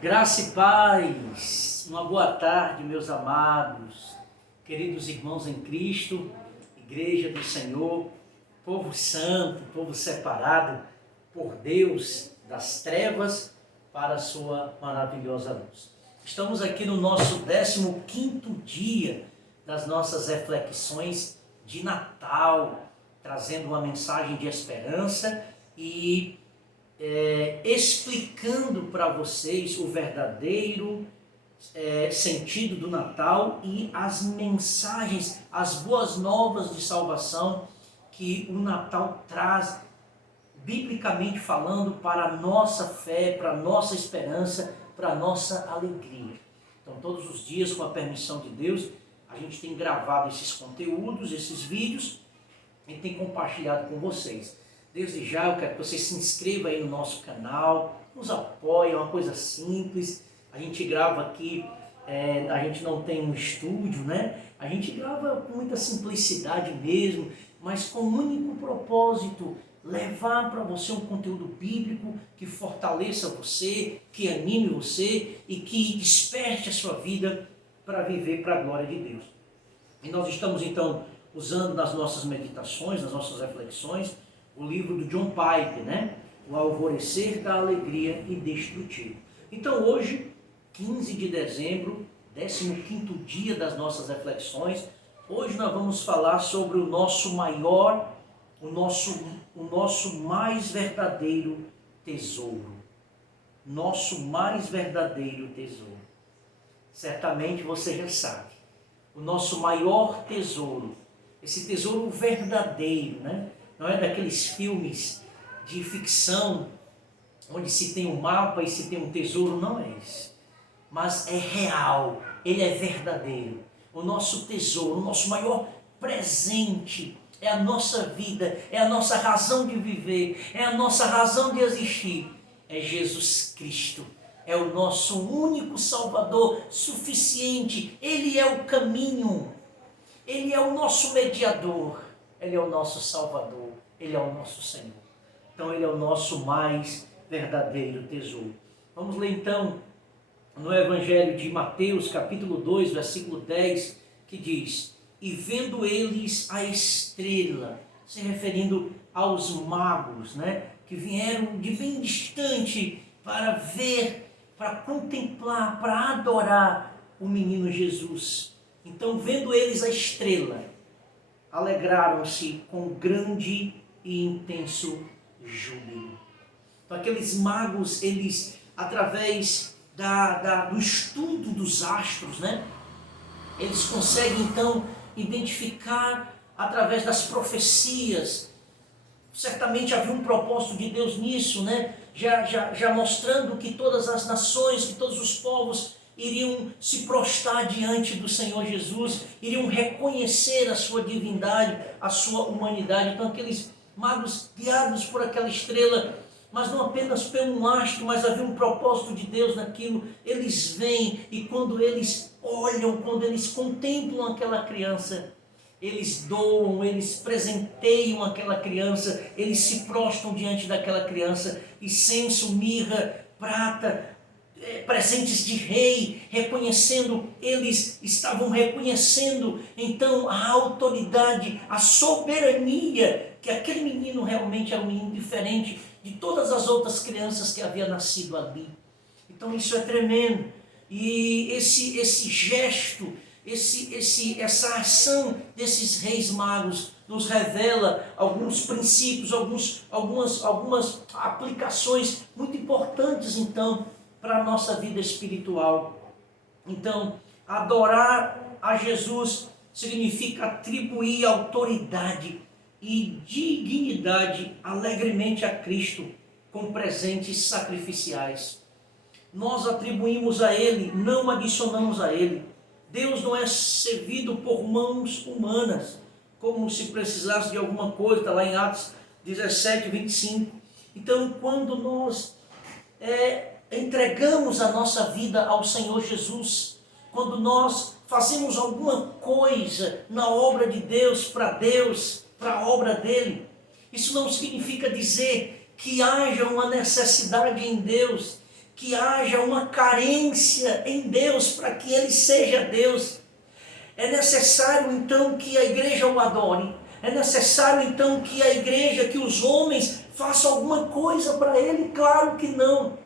Graça e paz, uma boa tarde, meus amados, queridos irmãos em Cristo, Igreja do Senhor, povo santo, povo separado por Deus das trevas para a sua maravilhosa luz. Estamos aqui no nosso 15º dia das nossas reflexões de Natal, trazendo uma mensagem de esperança e explicando para vocês o verdadeiro sentido do Natal e as mensagens, as boas novas de salvação que o Natal traz, biblicamente falando, para a nossa fé, para a nossa esperança, para a nossa alegria. Então, todos os dias, com a permissão de Deus, a gente tem gravado esses conteúdos, esses vídeos, e tem compartilhado com vocês. Desde já eu quero que você se inscreva aí no nosso canal, nos apoie, é uma coisa simples. A gente grava aqui, a gente não tem um estúdio, né? A gente grava com muita simplicidade mesmo, mas com um único propósito: levar para você um conteúdo bíblico que fortaleça você, que anime você e que desperte a sua vida para viver para a glória de Deus. E nós estamos então usando nas nossas meditações, nas nossas reflexões, o livro do John Piper, né? O Alvorecer da Alegria Indestrutível. Então hoje, 15 de dezembro, 15º dia das nossas reflexões, hoje nós vamos falar sobre o nosso maior, o nosso mais verdadeiro tesouro. Nosso mais verdadeiro tesouro. Certamente você já sabe, o nosso maior tesouro, esse tesouro verdadeiro, né? Não é daqueles filmes de ficção, onde se tem um mapa e se tem um tesouro, não é isso. Mas é real, ele é verdadeiro. O nosso tesouro, o nosso maior presente é a nossa vida, é a nossa razão de viver, é a nossa razão de existir. É Jesus Cristo, é o nosso único Salvador suficiente. Ele é o caminho, Ele é o nosso mediador, Ele é o nosso Salvador, Ele é o nosso Senhor. Então Ele é o nosso mais verdadeiro tesouro. Vamos ler então no Evangelho de Mateus, capítulo 2, versículo 10, que diz: E vendo eles a estrela, se referindo aos magos, né, que vieram de bem distante para ver, para contemplar, para adorar o menino Jesus. Então, vendo eles a estrela, alegraram-se com grande e intenso júbilo. Então, aqueles magos, eles, através do estudo dos astros, né, eles conseguem então identificar através das profecias. Certamente havia um propósito de Deus nisso, né? Já mostrando que todas as nações, que todos os povos iriam se prostrar diante do Senhor Jesus, iriam reconhecer a sua divindade, a sua humanidade. Então aqueles magos, guiados por aquela estrela, mas não apenas pelo um astro, mas havia um propósito de Deus naquilo. Eles vêm e quando eles olham, quando eles contemplam aquela criança, eles doam, eles presenteiam aquela criança, eles se prostram diante daquela criança, incenso, mirra, prata, presentes de rei, reconhecendo, eles estavam reconhecendo então a autoridade, a soberania, que aquele menino realmente era um menino diferente de todas as outras crianças que havia nascido ali. Então isso é tremendo. E esse gesto, essa ação desses reis magos nos revela alguns princípios, algumas aplicações muito importantes então para a nossa vida espiritual. Então, adorar a Jesus significa atribuir autoridade e dignidade alegremente a Cristo com presentes sacrificiais. Nós atribuímos a Ele, não adicionamos a Ele. Deus não é servido por mãos humanas, como se precisasse de alguma coisa, está lá em Atos 17, 25. Então, quando nós entregamos a nossa vida ao Senhor Jesus, quando nós fazemos alguma coisa na obra de Deus, para a obra dEle, isso não significa dizer que haja uma necessidade em Deus, que haja uma carência em Deus para que Ele seja Deus. É necessário então que a igreja o adore. É necessário então que a igreja, que os homens façam alguma coisa para Ele? Claro que não.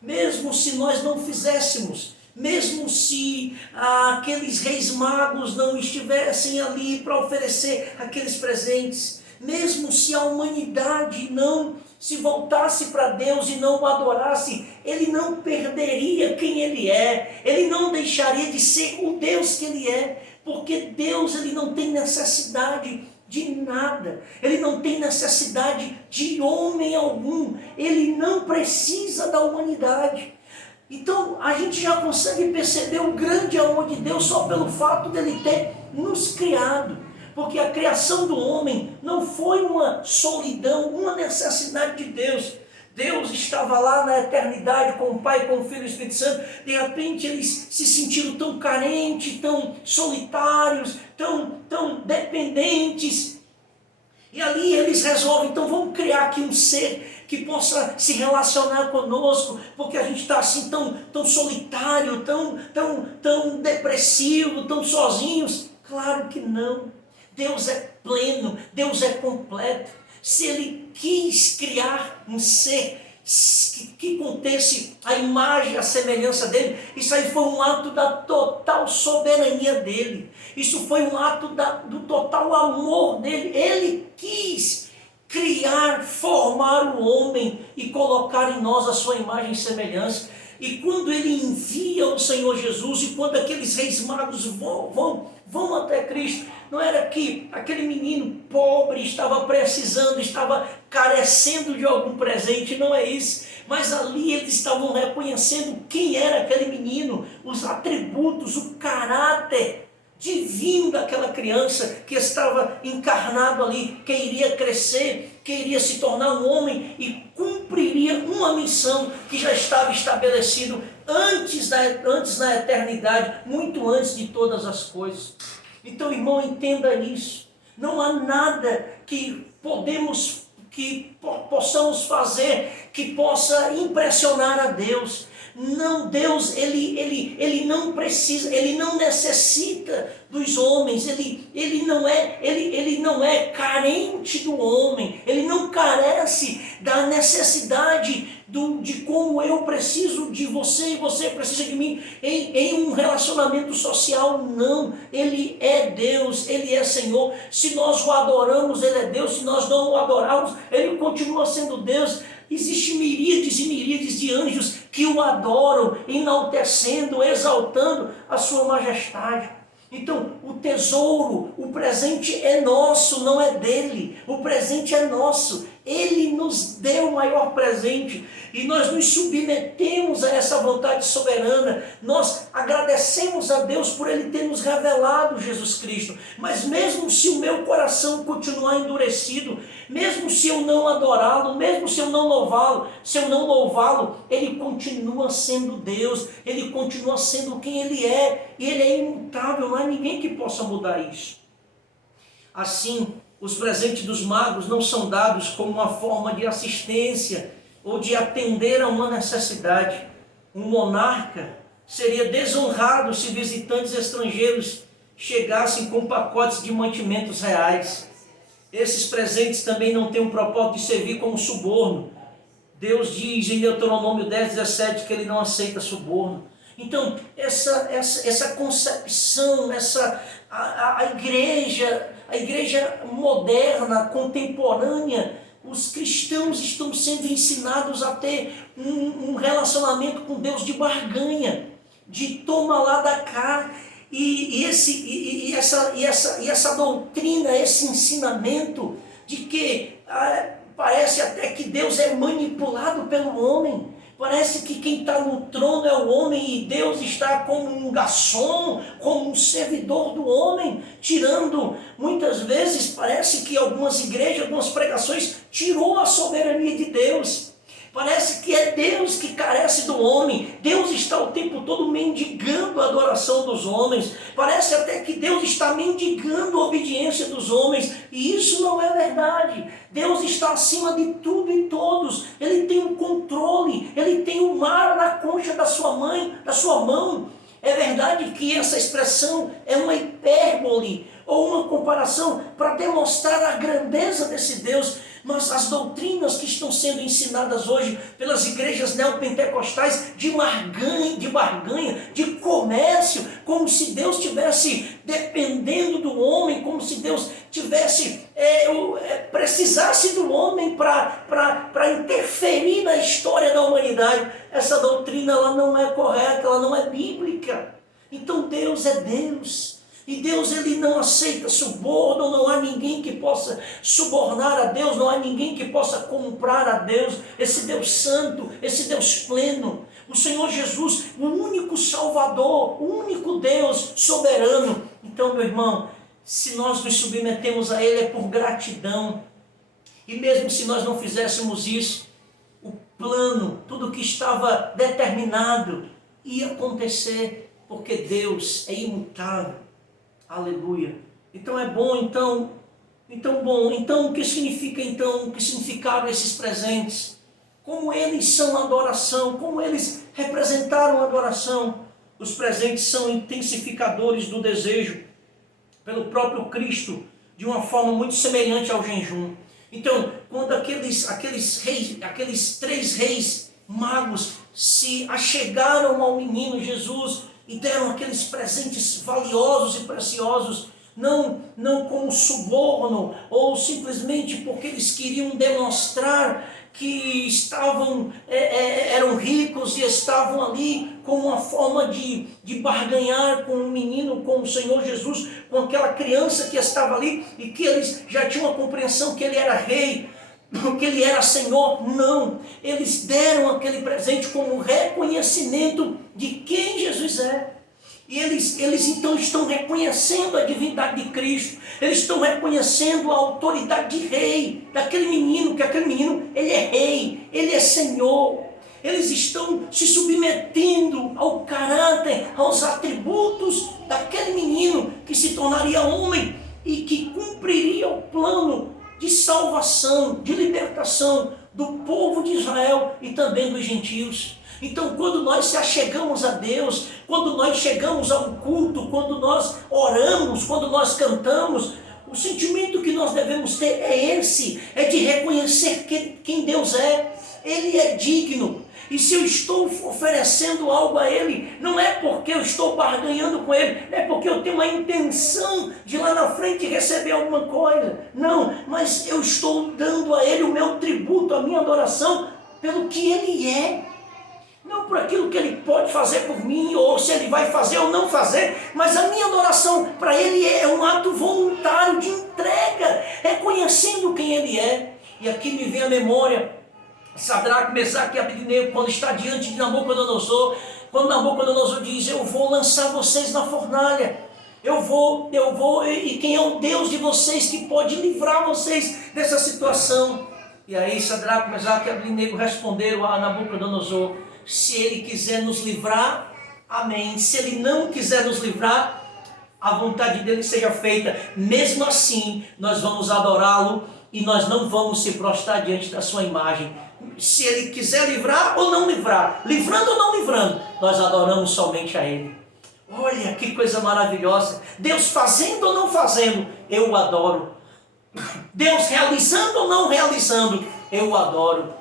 Mesmo se nós não fizéssemos, mesmo se aqueles reis magos não estivessem ali para oferecer aqueles presentes, mesmo se a humanidade não se voltasse para Deus e não o adorasse, Ele não perderia quem Ele é, Ele não deixaria de ser o Deus que Ele é, porque Deus, Ele não tem necessidade de nada, Ele não tem necessidade de homem algum, Ele não precisa da humanidade. Então a gente já consegue perceber o grande amor de Deus só pelo fato dele ter nos criado, porque a criação do homem não foi uma solidão, uma necessidade de Deus. Deus estava lá na eternidade com o Pai, com o Filho e o Espírito Santo. De repente eles se sentiram tão carentes, tão solitários, tão dependentes. E ali eles resolvem, então vamos criar aqui um ser que possa se relacionar conosco, porque a gente está assim tão solitário, tão depressivo, tão sozinhos. Claro que não. Deus é pleno, Deus é completo. Se Ele quis criar um ser que contesse a imagem, a semelhança dele, isso aí foi um ato da total soberania dele. Isso foi um ato do total amor dele. Ele quis criar, formar o homem e colocar em nós a sua imagem e semelhança. E quando ele envia o Senhor Jesus, e quando aqueles reis magos vão até Cristo, não era que aquele menino pobre estava precisando, estava carecendo de algum presente, não é isso. Mas ali eles estavam reconhecendo quem era aquele menino, os atributos, o caráter divino daquela criança que estava encarnado ali, que iria crescer, que iria se tornar um homem e cumpriria uma missão que já estava estabelecido antes na eternidade, muito antes de todas as coisas. Então, irmão, entenda isso. Não há nada que possamos fazer que possa impressionar a Deus. Não, Deus, ele não precisa, Ele não necessita dos homens, ele não é carente do homem, Ele não carece da necessidade de como eu preciso de você e você precisa de mim em um relacionamento social. Não, Ele é Deus, Ele é Senhor. Se nós o adoramos, Ele é Deus. Se nós não o adorarmos, Ele continua sendo Deus. Existem miríades e miríades de anjos que o adoram, enaltecendo, exaltando a sua majestade. Então, o tesouro, o presente é nosso, não é dele. O presente é nosso. Ele nos deu o maior presente e nós nos submetemos a essa vontade soberana. Nós agradecemos a Deus por Ele ter nos revelado Jesus Cristo. Mas mesmo se o meu coração continuar endurecido, mesmo se eu não adorá-lo, mesmo se eu não louvá-lo, Ele continua sendo Deus, Ele continua sendo quem Ele é, e Ele é imutável, não há ninguém que possa mudar isso. Assim, os presentes dos magos não são dados como uma forma de assistência ou de atender a uma necessidade. Um monarca seria desonrado se visitantes estrangeiros chegassem com pacotes de mantimentos reais. Esses presentes também não têm o propósito de servir como suborno. Deus diz em Deuteronômio 10:17 que Ele não aceita suborno. Então, essa concepção, a igreja moderna, contemporânea, os cristãos estão sendo ensinados a ter um relacionamento com Deus de barganha, de toma lá da cá. E essa doutrina, esse ensinamento de que parece até que Deus é manipulado pelo homem. Parece que quem está no trono é o homem e Deus está como um garçom, como um servidor do homem, tirando, muitas vezes parece que algumas igrejas, algumas pregações, tirou a soberania de Deus. Parece que é Deus que carece do homem. Deus está o tempo todo mendigando a adoração dos homens. Parece até que Deus está mendigando a obediência dos homens. E isso não é verdade. Deus está acima de tudo e todos. Ele tem o controle. Ele tem o mar na concha da sua mão. É verdade que essa expressão é uma hipérbole ou uma comparação para demonstrar a grandeza desse Deus. Mas as doutrinas que estão sendo ensinadas hoje pelas igrejas neopentecostais de barganha, de comércio, como se Deus estivesse dependendo do homem, como se Deus precisasse do homem para interferir na história da humanidade. Essa doutrina ela não é correta, ela não é bíblica. Então Deus é Deus. E Deus ele não aceita suborno, não há ninguém que possa subornar a Deus, não há ninguém que possa comprar a Deus, esse Deus santo, esse Deus pleno, o Senhor Jesus, o único Salvador, o único Deus soberano. Então, meu irmão, se nós nos submetemos a Ele é por gratidão, e mesmo se nós não fizéssemos isso, o plano, tudo que estava determinado ia acontecer, porque Deus é imutável. Aleluia. Então é bom, então o que significa o que significaram esses presentes? Como eles são adoração, como eles representaram a adoração. Os presentes são intensificadores do desejo pelo próprio Cristo, de uma forma muito semelhante ao jejum. Então, quando aqueles 3 reis magos se achegaram ao menino Jesus e deram aqueles presentes valiosos e preciosos, não como suborno, ou simplesmente porque eles queriam demonstrar que eram ricos e estavam ali como uma forma de barganhar com o menino, com o Senhor Jesus, com aquela criança que estava ali, e que eles já tinham a compreensão que ele era rei, que ele era Senhor. Não, eles deram aquele presente como reconhecimento de quem Jesus é. E eles então estão reconhecendo a divindade de Cristo, eles estão reconhecendo a autoridade de rei daquele menino, que aquele menino, ele é rei, ele é Senhor. Eles estão se submetendo ao caráter, aos atributos daquele menino que se tornaria homem e que cumpriria o plano de salvação, de libertação do povo de Israel e também dos gentios. Então, quando nós se achegamos a Deus, quando nós chegamos ao culto, quando nós oramos, quando nós cantamos, o sentimento que nós devemos ter é esse, é de reconhecer quem Deus é. Ele é digno. E se eu estou oferecendo algo a Ele, não é porque eu estou barganhando com Ele, é porque eu tenho uma intenção de lá na frente receber alguma coisa. Não, mas eu estou dando a Ele o meu tributo, a minha adoração, pelo que Ele é. Não por aquilo que Ele pode fazer por mim, ou se Ele vai fazer ou não fazer, mas a minha adoração para Ele é um ato voluntário de entrega, reconhecendo quem Ele é. E aqui me vem a memória, Sadraque, Mesaque e Abednego, quando está diante de Nabucodonosor, quando Nabucodonosor diz: eu vou lançar vocês na fornalha, eu vou, e quem é o Deus de vocês que pode livrar vocês dessa situação? E aí Sadraque, Mesaque e Abednego responderam a Nabucodonosor: se Ele quiser nos livrar, amém. Se Ele não quiser nos livrar, a vontade dele seja feita. Mesmo assim, nós vamos adorá-lo e nós não vamos se prostrar diante da sua imagem. Se Ele quiser livrar ou não livrar, livrando ou não livrando, nós adoramos somente a Ele. Olha que coisa maravilhosa. Deus fazendo ou não fazendo, eu o adoro. Deus realizando ou não realizando, eu o adoro.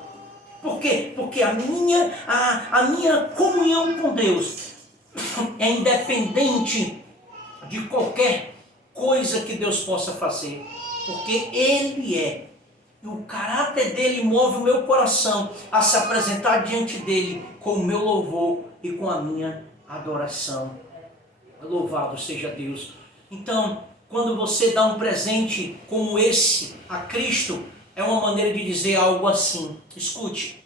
Por quê? Porque a minha comunhão com Deus é independente de qualquer coisa que Deus possa fazer. Porque Ele é. E o caráter dele move o meu coração a se apresentar diante dele com o meu louvor e com a minha adoração. Louvado seja Deus. Então, quando você dá um presente como esse a Cristo, é uma maneira de dizer algo assim: escute,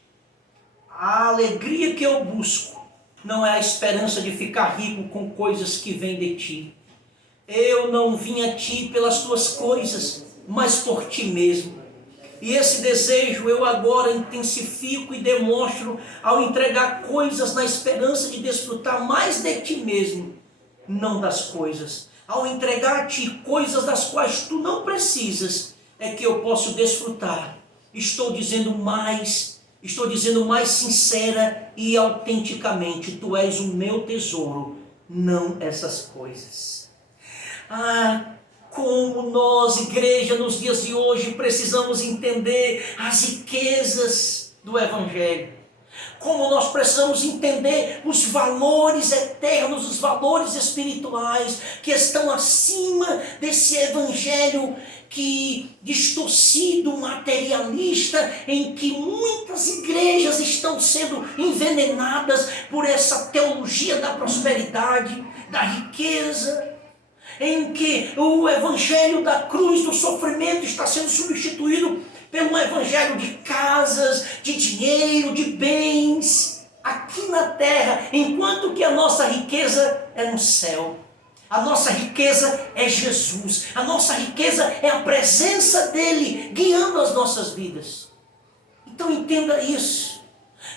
a alegria que eu busco não é a esperança de ficar rico com coisas que vêm de ti. Eu não vim a ti pelas tuas coisas, mas por ti mesmo. E esse desejo eu agora intensifico e demonstro ao entregar coisas na esperança de desfrutar mais de ti mesmo, não das coisas. Ao entregar a ti coisas das quais tu não precisas, é que eu posso desfrutar. Estou dizendo mais sincera e autenticamente, tu és o meu tesouro, não essas coisas. Como nós, igreja, nos dias de hoje, precisamos entender as riquezas do Evangelho. Como nós precisamos entender os valores eternos, os valores espirituais que estão acima desse Evangelho que distorcido, materialista, em que muitas igrejas estão sendo envenenadas por essa teologia da prosperidade, da riqueza, em que o evangelho da cruz, do sofrimento, está sendo substituído pelo evangelho de casas, de dinheiro, de bens, aqui na terra, enquanto que a nossa riqueza é no céu. A nossa riqueza é Jesus, a nossa riqueza é a presença dele guiando as nossas vidas. Então entenda isso,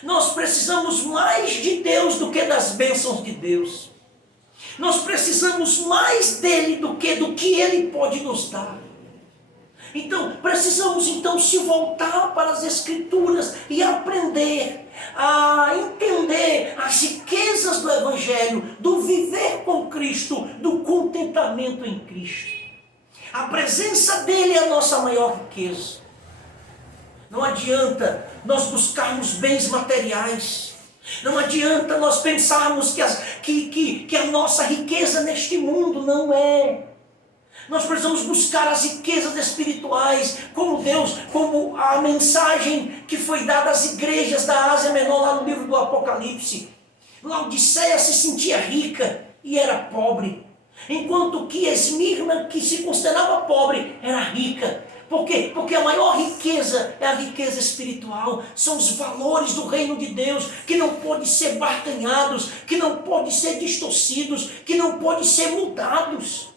nós precisamos mais de Deus do que das bênçãos de Deus. Nós precisamos mais dele do que ele pode nos dar. Então, precisamos se voltar para as Escrituras e aprender a entender as riquezas do Evangelho, do viver com Cristo, do contentamento em Cristo. A presença dele é a nossa maior riqueza. Não adianta nós buscarmos bens materiais. Não adianta nós pensarmos que a nossa riqueza neste mundo não é. Nós precisamos buscar as riquezas espirituais, como a mensagem que foi dada às igrejas da Ásia Menor, lá no livro do Apocalipse. Laodiceia se sentia rica e era pobre, enquanto que Esmirna, que se considerava pobre, era rica. Por quê? Porque a maior riqueza é a riqueza espiritual, são os valores do reino de Deus, que não podem ser barganhados, que não podem ser distorcidos, que não podem ser mudados.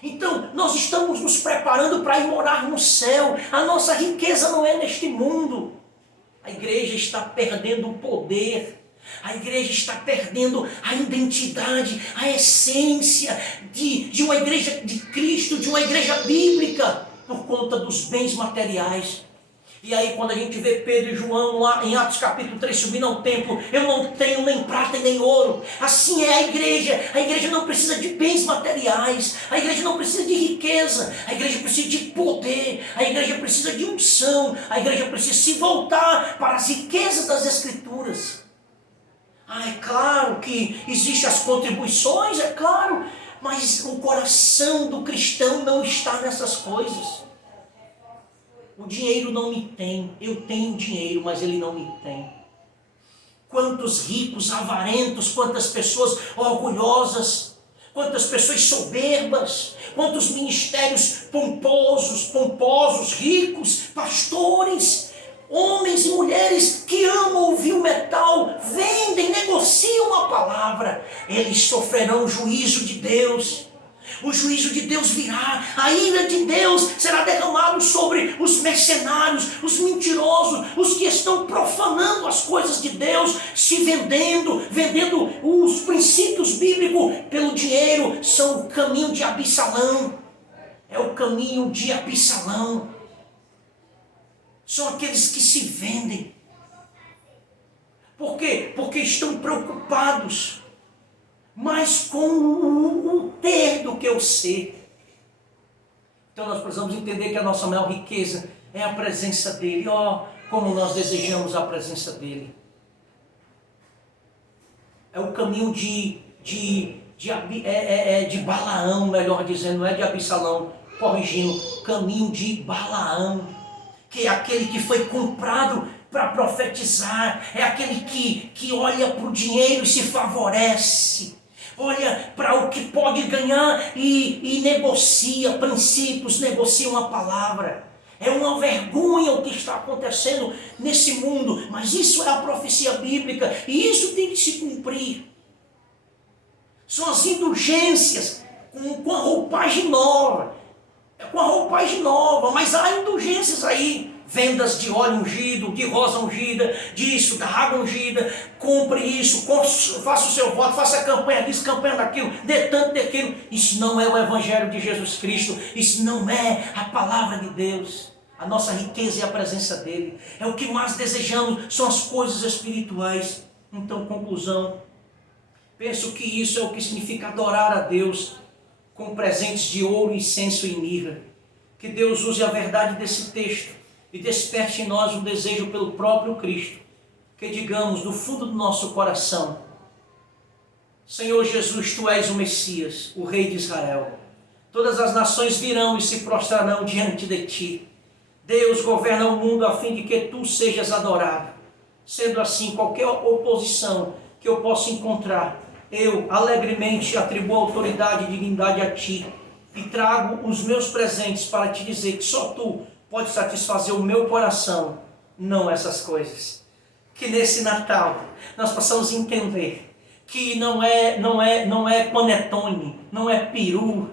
Então, nós estamos nos preparando para ir morar no céu. A nossa riqueza não é neste mundo. A igreja está perdendo o poder. A igreja está perdendo a identidade, a essência de uma igreja de Cristo, de uma igreja bíblica, por conta dos bens materiais. E aí quando a gente vê Pedro e João lá em Atos capítulo 3 subindo ao templo, eu não tenho nem prata e nem ouro. Assim é a igreja não precisa de bens materiais, a igreja não precisa de riqueza, a igreja precisa de poder, a igreja precisa de unção, a igreja precisa se voltar para as riquezas das Escrituras. É claro que existem as contribuições, é claro, mas o coração do cristão não está nessas coisas. O dinheiro não me tem, eu tenho dinheiro, mas ele não me tem. Quantos ricos, avarentos, quantas pessoas orgulhosas, quantas pessoas soberbas, quantos ministérios pomposos, ricos, pastores, homens e mulheres que amam ouvir o metal, vendem, negociam a palavra. Eles sofrerão o juízo de Deus. O juízo de Deus virá, a ira de Deus será derramada sobre os mercenários, os mentirosos, os que estão profanando as coisas de Deus, se vendendo os princípios bíblicos pelo dinheiro. São o caminho de Absalão, é o caminho de Absalão. São aqueles que se vendem. Por quê? Porque estão preocupados mais com o ter do que o ser. Então nós precisamos entender que a nossa maior riqueza é a presença dele. Como nós desejamos a presença dele. É o caminho de Balaão, melhor dizendo, não é de Absalão, corrigindo, caminho de Balaão, que é aquele que foi comprado para profetizar, é aquele que olha para o dinheiro e se favorece, olha para o que pode ganhar e negocia princípios, negocia uma palavra. É uma vergonha o que está acontecendo nesse mundo, mas isso é a profecia bíblica e isso tem que se cumprir. São as indulgências com a roupagem nova. com a roupagem nova, mas há indulgências aí, vendas de óleo ungido, de rosa ungida, disso, da água ungida, compre isso, faça o seu voto, faça a campanha disso, campanha daquilo, dê tanto daquilo. Isso não é o Evangelho de Jesus Cristo, isso não é a palavra de Deus. A nossa riqueza é a presença dele, é o que mais desejamos, são as coisas espirituais. Então, conclusão, penso que isso é o que significa adorar a Deus com presentes de ouro, incenso e mirra. Que Deus use a verdade desse texto e desperte em nós um desejo pelo próprio Cristo. Que digamos do fundo do nosso coração: Senhor Jesus, Tu és o Messias, o Rei de Israel. Todas as nações virão e se prostrarão diante de Ti. Deus governa o mundo a fim de que Tu sejas adorado. Sendo assim, qualquer oposição que eu possa encontrar, eu alegremente atribuo autoridade e dignidade a Ti e trago os meus presentes para Te dizer que só Tu pode satisfazer o meu coração, não essas coisas. Que nesse Natal nós possamos entender que não é panetone, não é peru,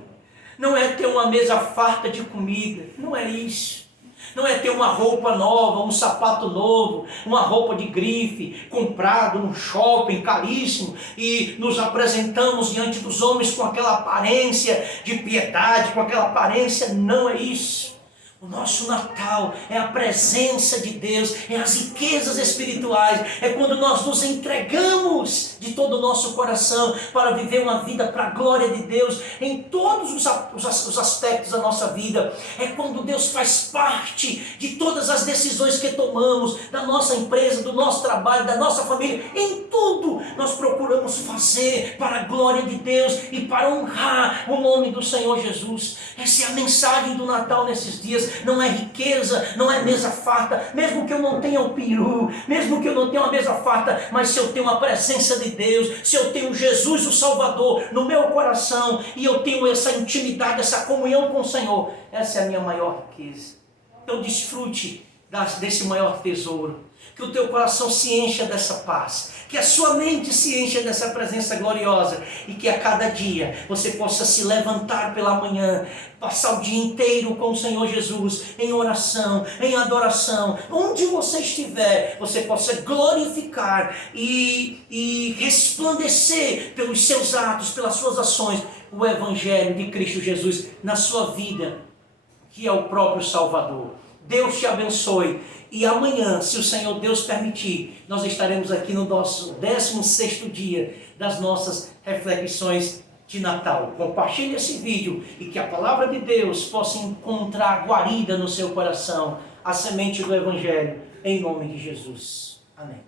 não é ter uma mesa farta de comida, não é isso. Não é ter uma roupa nova, um sapato novo, uma roupa de grife, comprado num shopping caríssimo, e nos apresentamos diante dos homens com aquela aparência de piedade, com aquela aparência. Não é isso. O nosso Natal é a presença de Deus, é as riquezas espirituais, é quando nós nos entregamos de todo o nosso coração para viver uma vida para a glória de Deus em todos os aspectos da nossa vida. É quando Deus faz parte de todas as decisões que tomamos, da nossa empresa, do nosso trabalho, da nossa família. Em tudo nós procuramos fazer para a glória de Deus e para honrar o nome do Senhor Jesus. Essa é a mensagem do Natal nesses dias. Não é riqueza, não é mesa farta, mesmo que eu não tenha o peru, mesmo que eu não tenha uma mesa farta, mas se eu tenho a presença de Deus, se eu tenho Jesus o Salvador no meu coração, e eu tenho essa intimidade, essa comunhão com o Senhor, essa é a minha maior riqueza. Então desfrute desse maior tesouro, que o teu coração se encha dessa paz, que a sua mente se encha dessa presença gloriosa, e que a cada dia você possa se levantar pela manhã, passar o dia inteiro com o Senhor Jesus, em oração, em adoração, onde você estiver, você possa glorificar e resplandecer pelos seus atos, pelas suas ações, o Evangelho de Cristo Jesus na sua vida, que é o próprio Salvador. Deus te abençoe. E amanhã, se o Senhor Deus permitir, nós estaremos aqui no nosso 16º dia das nossas reflexões de Natal. Compartilhe esse vídeo e que a palavra de Deus possa encontrar guarida no seu coração, a semente do Evangelho, em nome de Jesus. Amém.